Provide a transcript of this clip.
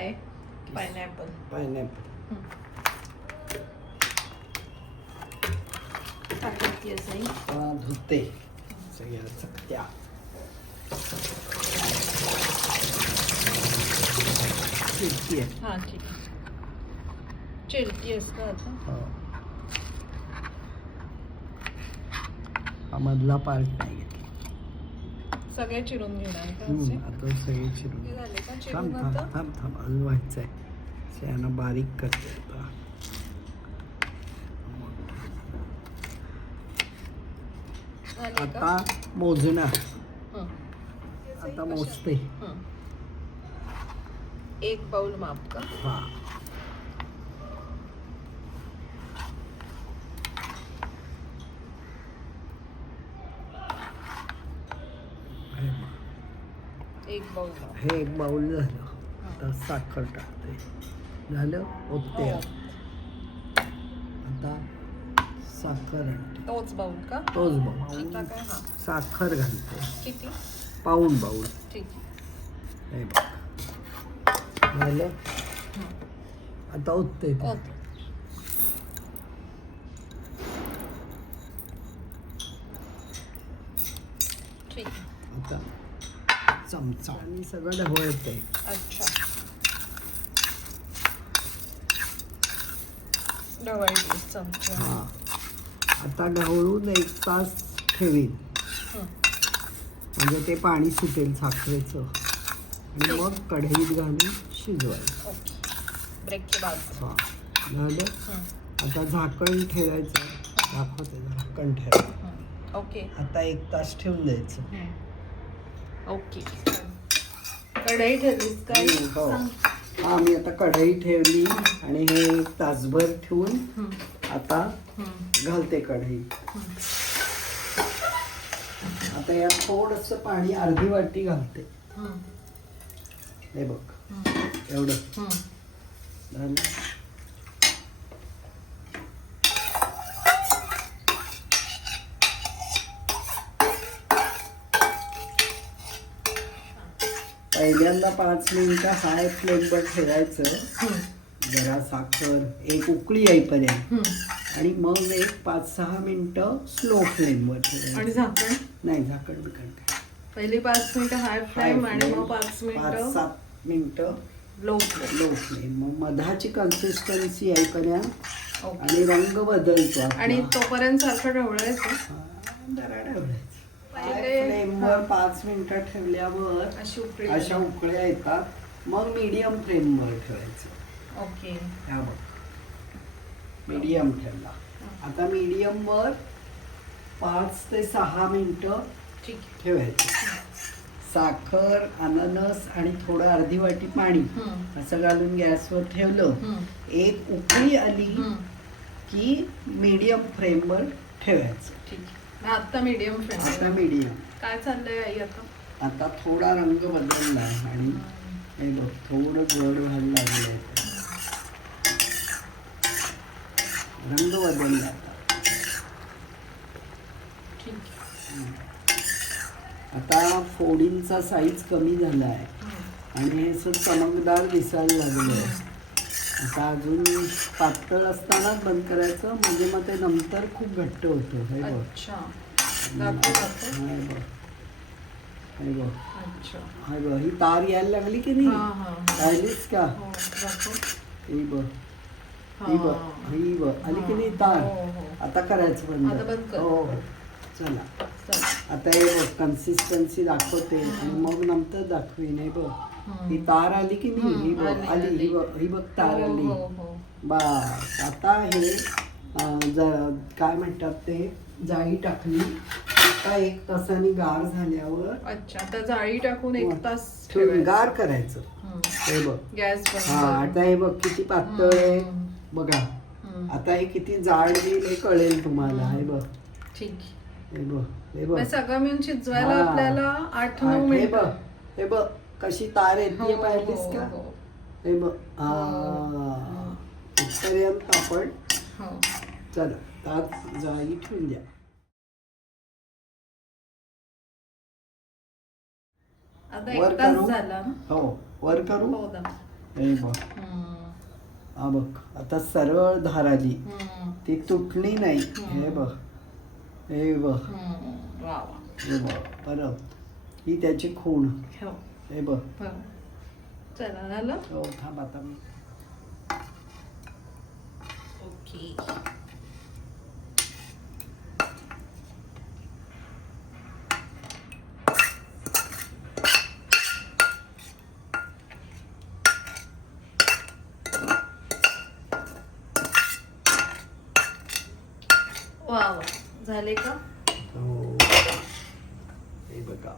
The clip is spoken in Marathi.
आहे पायनॅपल. टाकायची असेल धुते सगळ्या चकत्या. चिरती आहे. हां ठीक आहे. चिरती असतं आता. हा मधला पार्ट नाही घेतला. सगळे चिरून घेणार का असे? आता सगळे चिरून हे झाले का चिरून थांब आता? थांब थांब थांब अजून व्हायचं आहे. यानं बारीक करते आता. झाले का? आता मोजणार. हं. आता मोजते. हं. 1 बाउल माप का? हा एक बाउल माप. हे 1 बाउल झालं. आता साखर टाकते. झालं ओतते. हो. आता साखर आणते. तोच बाउल का? तोच बाउल. आता काय? हां. साखर घालते. किती? पाऊण बाउल. ठीक आहे. हे बघ झालं. हं. आता ओतते. ओके. ठीक आहे. आता चमचा आणि सगळं ढवळते. अच्छा. ढवळली चमचा. हा आता ढवळून 1 तास ठेवीन. हं. म्हणजे ते पाणी सुटेल साखरेचं आणि मग कढईत घालून शिजवायचं. ओके. ब्रेकच्या बाद. हा झालं. हं. आता झाकण ठेवायचं. दाखवते झाकण ठेवायचं. हं. ओके. आता 1 तास ठेवून द्यायचं. हं. ओके. कढई ठेवलीस काय? हो. सांग. हा मी आता कढई ठेवली आणि हे 1 तासभर ठेवून हं. आता हं. घालते कढईत. हं. आता यात थोडंसं पाणी अर्धी वाटी घालते. हं. हे बघ हं. एवढं हं. झालं. पहिल्यांदा 5 मिनिटं हाय फ्लेमवर ठेवायचं. हं. जरा साखर 1 उकळी येईपर्यंत हं. आणि मग 5-6 मिनिटं स्लो फ्लेमवर ठेवायचं. आणि झाकण? नाही झाकण बिकण काय. पहिली 5 मिनिटं हाय फ्लेम आणि मग 5 मिनिटं 5-7 मिनिटं लो फ्लेम. Low flame. मग मधाची कन्सिस्टन्सी येईपर्यंत ओके. आणि रंग बदलतो आपला. आणि तोपर्यंत सारखं ढवळायचं. जरा ढवळायचं. पहिले- फ्लेमवर 5 मिनिटं ठेवल्यावर अशी उकळी. अशा उकळ्या येतात. मग मीडियम फ्लेमवर ठेवायचं. ओके. ह्या बघ मीडियम ठेवला. आता मीडियमवर 5 ते 6 मिनिटं ठीक आहे. ठेवायचं. साखर अननस आणि थोडं अर्धी वाटी पाणी हं. असं घालून गॅसवर ठेवलं. हं. 1 उकळी आली हं. की मीडियम फ्लेमवर ठेवायचं. ठीक आहे. मग आता मीडियम आता फ्लेम. मीडियम. काय चाललंय आई आता? आता थोडा रंग बदलला आणि हे बघ थोडं जड व्हायला लागलंय. रंग बदलला आता. ठीक आहे. आता फोडींचा साईज कमी झाला आहे हं. आणि हे असं चमकदार दिसायला लागलं आहे. आता अजून पातळ असतानाच बंद करायचं म्हणजे मग ते नंतर खूप घट्ट होतं. हे बघ. अच्छा. दाखव दाखव. हे बघ. हे बघ. अच्छा. हे बघ ही तार यायला लागली की नाही. हां हां. पाहिलीस का. हो दाखव. ही बघ ही बघ ही बघ आली की नाही तार. हो हो. आता करायचं बंद. आता बंद कर. हो हो. चला चल. आता हे बघ कन्सिस्टन्सी दाखवते आणि मग नंतर दाखवीन. हे बघ ही तार आली की नाही. ही बघ आली, आली. आली. ही बघ तार हो आली. हो हो. बस आता हे काय म्हणतात ते जाळी टाकली. आता 1 तासाने गार झाल्यावर अच्छा. आता जाळी टाकून 1 तास ठेवून ठेवायचं. गार करायचं. हं. हे बघ. गॅस हा बंद. आता हे बघ किती पातळ आहे बघा. हं. आता हे किती जाड येईल हे कळेल तुम्हाला. हे बघ ठीक. हे बघ हे बघ. मग सगळं मिळून शिजवायला हा. आपल्याला 8-9 हे मिनिट. बघ हे बघ कशी तार येते हो, पाहिलीस हो, का. हो. हे बघ हो. इथपर्यंत आपण हो. चला त्यात जाळी ठेवून द्या. आता वर 1 तास करू? झाला ना. हो वर करू. हो दा. हे बघ, हा बघ, आता सरळ धार आली, ती तुटली नाही. हे बघ, हे बघ, हे बघ, परत ही त्याची खूण. हे बघ. चला झालं. हो, थांब आता मी. ओके. वा वा, झाले का? हो, हे बघा.